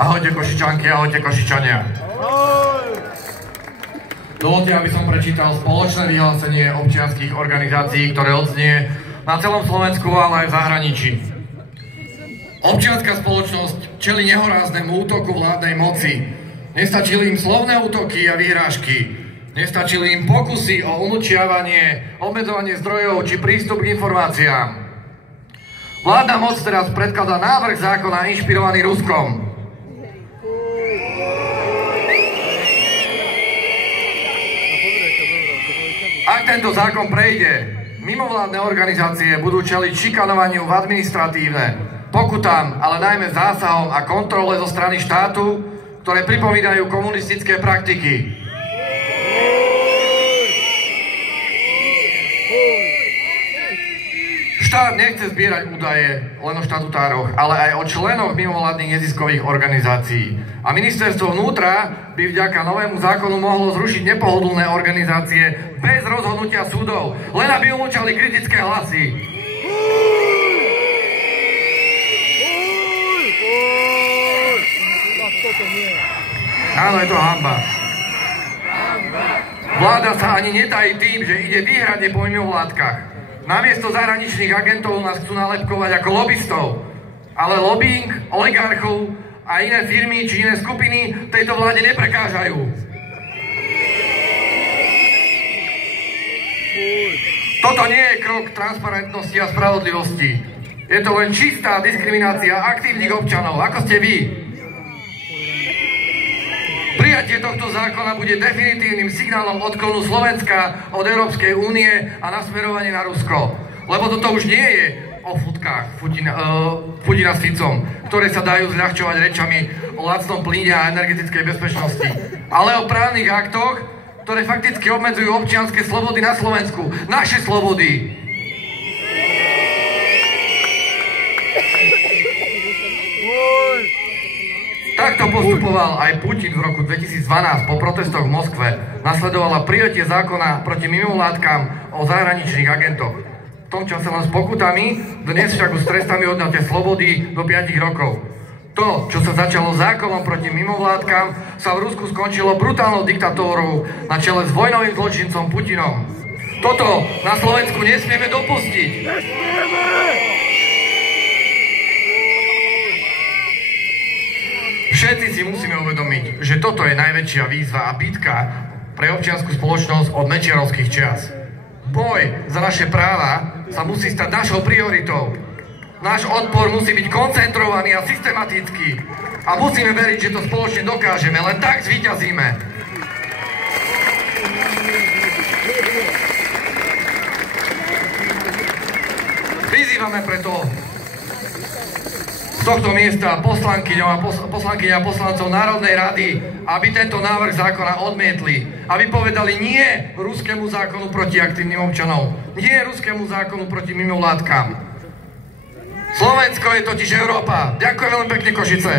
Ahojte Košičanky, ahojte Košičania. Dovoľte, aby som prečítal spoločné vyhlásenie občianskych organizácií, ktoré odznie na celom Slovensku, ale aj v zahraničí. Občianska spoločnosť čelí nehoráznemu útoku vládnej moci. Nestačili im slovné útoky a vyhrážky. Nestačili im pokusy o umlčiavanie, obmedzovanie zdrojov či prístup k informáciám. Vládna moc teraz predkladá návrh zákona inšpirovaný Ruskom. Ak tento zákon prejde, mimovládne organizácie budú čeliť šikanovaniu v administratívne, pokutám, ale najmä zásahom a kontrole zo strany štátu, ktoré pripomínajú komunistické praktiky. Štát nechce zbierať údaje len o štatutároch, ale aj o členoch mimovládnych neziskových organizácií. A ministerstvo vnútra by vďaka novému zákonu mohlo zrušiť nepohodlné organizácie bez rozhodnutia súdov, len aby umlčali kritické hlasy. Áno, je to hanba. Vláda sa ani netají tým, že ide výhradne po mimovládkach. Namiesto zahraničných agentov nás chcú nalepkovať ako lobistov. Ale lobbying, oligarchov a iné firmy či iné skupiny tejto vláde neprekážajú. Toto nie je krok transparentnosti a spravodlivosti. Je to len čistá diskriminácia aktívnych občanov, ako ste vy. Prijatie tohto zákona bude definitívnym signálom odklonu Slovenska od Európskej únie a nasmerovanie na Rusko. Lebo toto už nie je o futkách Putina s Ficom, ktoré sa dajú zľahčovať rečami o lacnom plyne a energetickej bezpečnosti, ale o právnych aktoch, ktoré fakticky obmedzujú občianske slobody na Slovensku. Naše slobody. Takto postupoval aj Putin v roku 2012 po protestoch v Moskve. Nasledovala prijatie zákona proti mimovládkam o zahraničných agentoch. V tom čase len s pokutami, dnes však už s trestami odňatia slobody do 5 rokov. To, čo sa začalo zákonom proti mimovládkam, sa v Rusku skončilo brutálnou diktatórou na čele s vojnovým zločincom Putinom. Toto na Slovensku nesmieme dopustiť. Všetci si musíme uvedomiť, že toto je najväčšia výzva a bitka pre občiansku spoločnosť od mečiarovských čias. Boj za naše práva sa musí stať našou prioritou. Náš odpor musí byť koncentrovaný a systematický. A musíme veriť, že to spoločne dokážeme, len tak zvíťazíme. Vyzývame preto z tohto miesta poslankyňa a poslancov Národnej rady, aby tento návrh zákona odmietli, aby povedali nie ruskému zákonu proti aktívnym občanom, nie ruskému zákonu proti mimovládkam. Slovensko je totiž Európa. Ďakujem veľmi pekne, Košice.